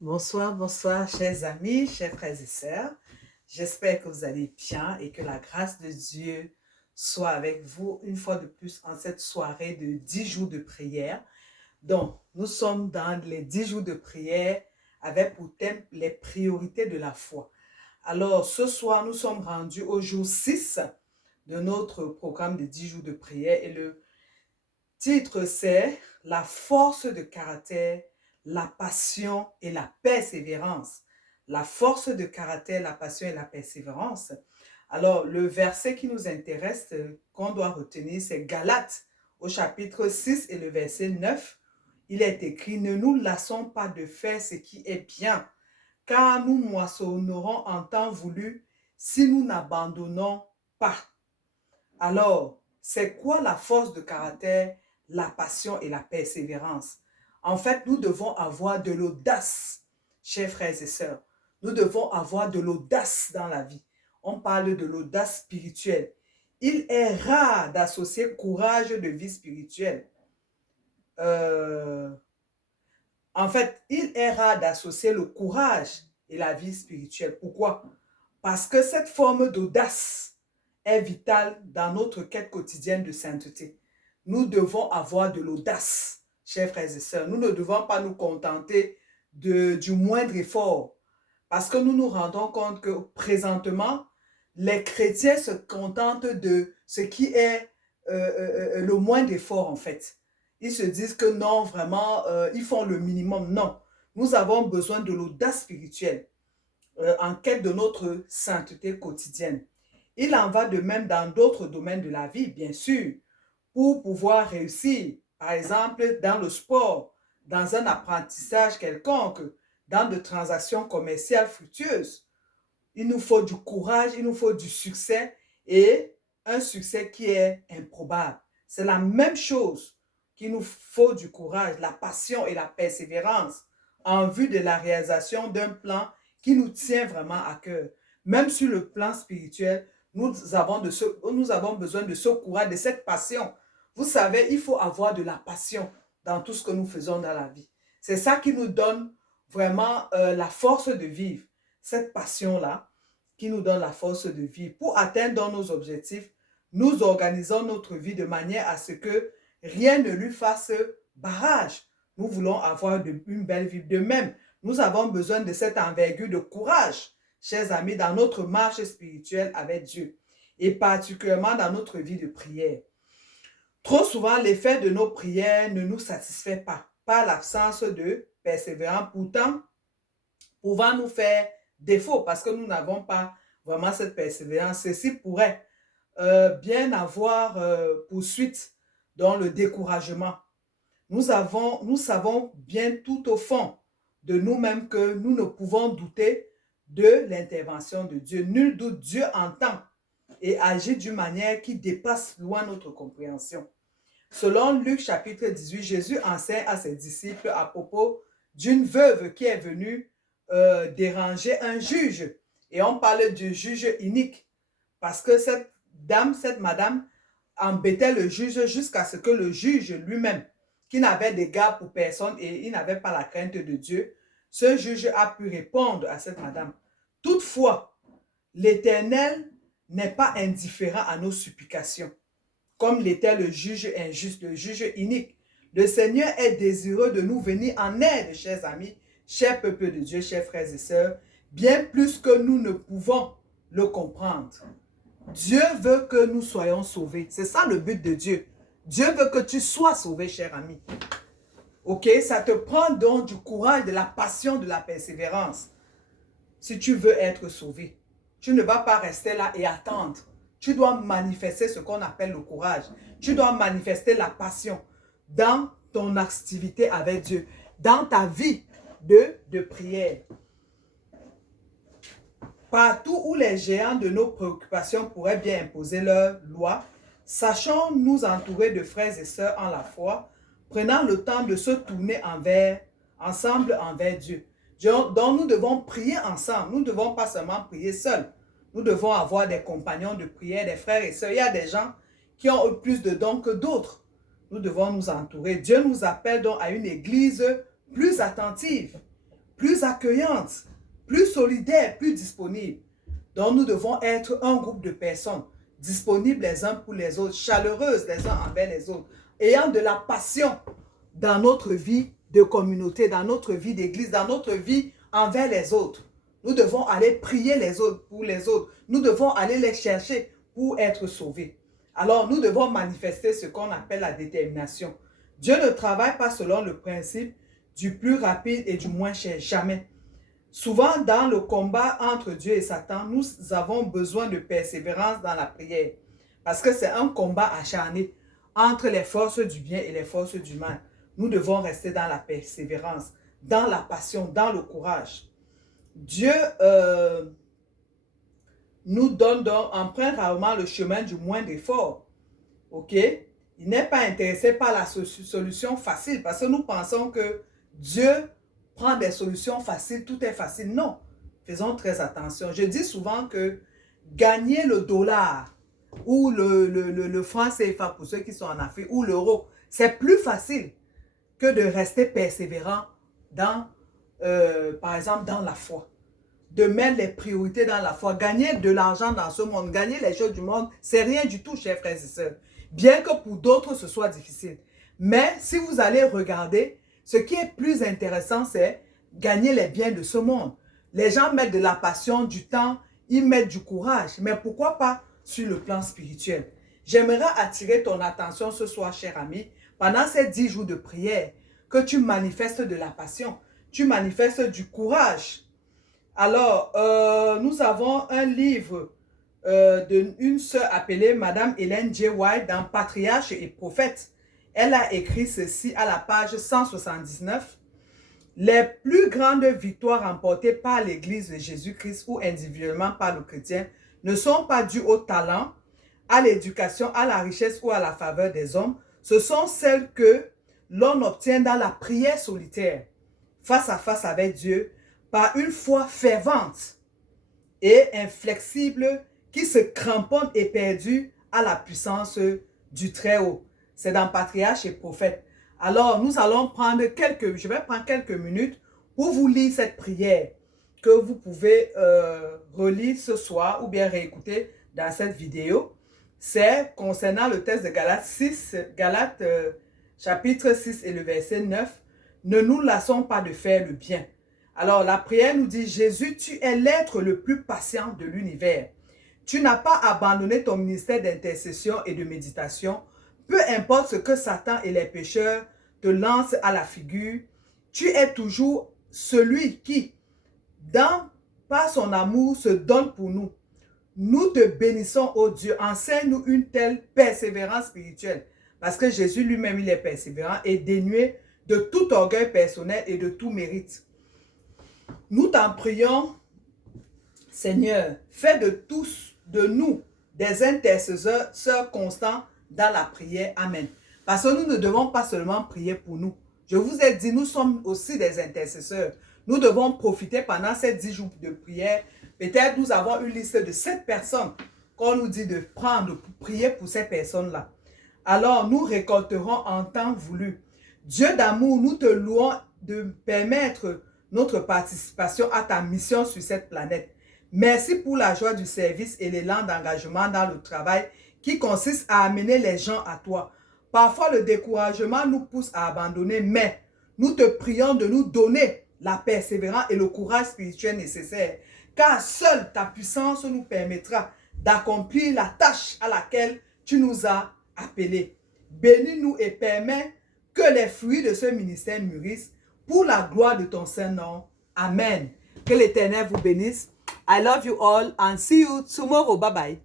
Bonsoir, bonsoir, chers amis, chers frères et sœurs. J'espère que vous allez bien et que la grâce de Dieu soit avec vous une fois de plus en cette soirée de 10 jours de prière. Donc, nous sommes dans les 10 jours de prière avec pour thème les priorités de la foi. Alors, ce soir, nous sommes rendus au jour 6 de notre programme de 10 jours de prière et le titre, c'est la force de caractère, la passion et la persévérance. La force de caractère, la passion et la persévérance. Alors, le verset qui nous intéresse, qu'on doit retenir, c'est Galates au chapitre 6 et le verset 9. Il est écrit, ne nous lassons pas de faire ce qui est bien, car nous moissonnerons en temps voulu si nous n'abandonnons pas. Alors, c'est quoi la force de caractère, la passion et la persévérance? En fait, nous devons avoir de l'audace, chers frères et sœurs. Nous devons avoir de l'audace dans la vie. On parle de l'audace spirituelle. Il est rare d'associer courage de vie spirituelle. Euh, En fait, il est rare d'associer le courage et la vie spirituelle. Pourquoi? Parce que cette forme d'audace est vitale dans notre quête quotidienne de sainteté. Nous devons avoir de l'audace, chers frères et sœurs. Nous ne devons pas nous contenter du moindre effort. Parce que nous nous rendons compte que présentement, les chrétiens se contentent de ce qui est le moindre effort en fait. Ils se disent que non, vraiment, ils font le minimum. Non, nous avons besoin de l'audace spirituelle en quête de notre sainteté quotidienne. Il en va de même dans d'autres domaines de la vie, bien sûr, pour pouvoir réussir, par exemple dans le sport, dans un apprentissage quelconque, dans des transactions commerciales fructueuses. Il nous faut du courage, il nous faut du succès et un succès qui est improbable. C'est la même chose qu'il nous faut du courage, la passion et la persévérance en vue de la réalisation d'un plan qui nous tient vraiment à cœur. Même sur le plan spirituel, nous avons besoin de ce courage, de cette passion. Vous savez, il faut avoir de la passion dans tout ce que nous faisons dans la vie. C'est ça qui nous donne vraiment la force de vivre. Cette passion-là qui nous donne la force de vivre. Pour atteindre nos objectifs, nous organisons notre vie de manière à ce que rien ne lui fasse barrage. Nous voulons avoir une belle vie. De même, nous avons besoin de cette envergure de courage, chers amis, dans notre marche spirituelle avec Dieu et particulièrement dans notre vie de prière. Trop souvent, l'effet de nos prières ne nous satisfait pas par l'absence de persévérance. Pourtant, pouvant nous faire défaut parce que nous n'avons pas vraiment cette persévérance. Ceci pourrait bien avoir poursuite dans le découragement. Nous savons bien tout au fond de nous-mêmes que nous ne pouvons douter de l'intervention de Dieu. Nul doute, Dieu entend et agit d'une manière qui dépasse loin notre compréhension. Selon Luc chapitre 18, Jésus enseigne à ses disciples à propos d'une veuve qui est venue déranger un juge. Et on parle du juge inique parce que cette madame embêtait le juge jusqu'à ce que le juge lui-même, qui n'avait d'égard pour personne et il n'avait pas la crainte de Dieu, ce juge a pu répondre à cette madame. Toutefois, l'Éternel n'est pas indifférent à nos supplications, comme l'était le juge injuste, le juge inique. Le Seigneur est désireux de nous venir en aide, chers amis, chers peuples de Dieu, chers frères et sœurs, bien plus que nous ne pouvons le comprendre. Dieu veut que nous soyons sauvés. C'est ça le but de Dieu. Dieu veut que tu sois sauvé, cher ami. Ok? Ça te prend donc du courage, de la passion, de la persévérance. Si tu veux être sauvé, tu ne vas pas rester là et attendre. Tu dois manifester ce qu'on appelle le courage. Tu dois manifester la passion dans ton activité avec Dieu, dans ta vie de prière. Partout où les géants de nos préoccupations pourraient bien imposer leurs lois, sachons nous entourer de frères et sœurs en la foi, prenant le temps de se tourner ensemble envers Dieu. Donc nous devons prier ensemble. Nous ne devons pas seulement prier seuls. Nous devons avoir des compagnons de prière, des frères et sœurs. Il y a des gens qui ont plus de dons que d'autres. Nous devons nous entourer. Dieu nous appelle donc à une église plus attentive, plus accueillante, plus solidaire, plus disponible. Donc nous devons être un groupe de personnes disponibles les uns pour les autres, chaleureuses les uns envers les autres, ayant de la passion dans notre vie de communauté, dans notre vie d'église, dans notre vie envers les autres. Nous devons aller prier les autres pour les autres. Nous devons aller les chercher pour être sauvés. Alors, nous devons manifester ce qu'on appelle la détermination. Dieu ne travaille pas selon le principe du plus rapide et du moins cher, jamais. Souvent, dans le combat entre Dieu et Satan, nous avons besoin de persévérance dans la prière. Parce que c'est un combat acharné entre les forces du bien et les forces du mal. Nous devons rester dans la persévérance, dans la passion, dans le courage. Dieu nous donne donc, emprunte rarement le chemin du moindre effort. Ok? Il n'est pas intéressé par la solution facile parce que nous pensons que Dieu prend des solutions faciles, tout est facile. Non, faisons très attention. Je dis souvent que gagner le dollar ou le franc CFA pour ceux qui sont en Afrique ou l'euro, c'est plus facile que de rester persévérant dans, par exemple, dans la foi. De mettre les priorités dans la foi. Gagner de l'argent dans ce monde, gagner les choses du monde, c'est rien du tout, chers frères et sœurs. Bien que pour d'autres, ce soit difficile. Mais si vous allez regarder, ce qui est plus intéressant, c'est gagner les biens de ce monde. Les gens mettent de la passion, du temps, ils mettent du courage. Mais pourquoi pas sur le plan spirituel? J'aimerais attirer ton attention ce soir, cher ami, pendant ces 10 jours de prière, que tu manifestes de la passion, tu manifestes du courage. Alors, nous avons un livre d'une sœur appelée Madame Ellen G. White dans Patriarche et Prophète. Elle a écrit ceci à la page 179. Les plus grandes victoires remportées par l'Église de Jésus-Christ ou individuellement par le chrétien ne sont pas dues au talent, à l'éducation, à la richesse ou à la faveur des hommes. Ce sont celles que l'on obtient dans la prière solitaire, face à face avec Dieu, par une foi fervente et inflexible qui se cramponne éperdue à la puissance du Très-Haut. C'est dans Patriarche et Prophète. Alors, nous allons prendre je vais prendre quelques minutes pour vous lire cette prière que vous pouvez relire ce soir ou bien réécouter dans cette vidéo. C'est concernant le texte de Galates chapitre 6 et le verset 9. Ne nous lassons pas de faire le bien. Alors, la prière nous dit, Jésus, tu es l'être le plus patient de l'univers. Tu n'as pas abandonné ton ministère d'intercession et de méditation. Peu importe ce que Satan et les pécheurs te lancent à la figure, tu es toujours celui qui, par son amour, se donne pour nous. Nous te bénissons, ô Dieu. Enseigne-nous une telle persévérance spirituelle. Parce que Jésus lui-même, il est persévérant et dénué de tout orgueil personnel et de tout mérite. Nous t'en prions, Seigneur, fais de nous des intercesseurs constants dans la prière. Amen. Parce que nous ne devons pas seulement prier pour nous. Je vous ai dit, nous sommes aussi des intercesseurs. Nous devons profiter pendant ces 10 jours de prière. Peut-être nous avons une liste de 7 personnes qu'on nous dit de prendre pour prier pour ces personnes-là. Alors nous récolterons en temps voulu. Dieu d'amour, nous te louons de permettre notre participation à ta mission sur cette planète. Merci pour la joie du service et l'élan d'engagement dans le travail qui consiste à amener les gens à toi. Parfois, le découragement nous pousse à abandonner, mais nous te prions de nous donner la persévérance et le courage spirituel nécessaire, car seule ta puissance nous permettra d'accomplir la tâche à laquelle tu nous as appelés. Bénis-nous et permets que les fruits de ce ministère mûrissent pour la gloire de ton Saint-Nom. Amen. Que l'Éternel vous bénisse. I love you all and see you tomorrow. Bye bye.